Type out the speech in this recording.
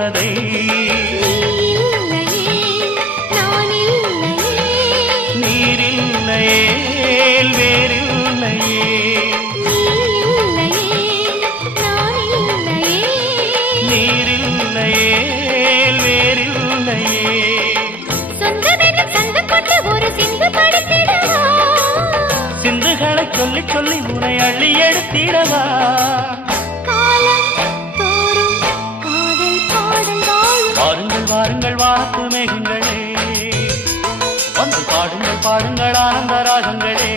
தேவதை நீரில்லையே வேறில்லையே நீரில்லையே வேறில்லையே சிந்துகளை சொல்லி சொல்லி உனை அள்ளி எடுத்திடவா வாருங்கள் வாருங்கள் வாத்து மேகங்களே வந்து பாடுங்கள் பாடுங்கள் ஆனந்த ராகங்களே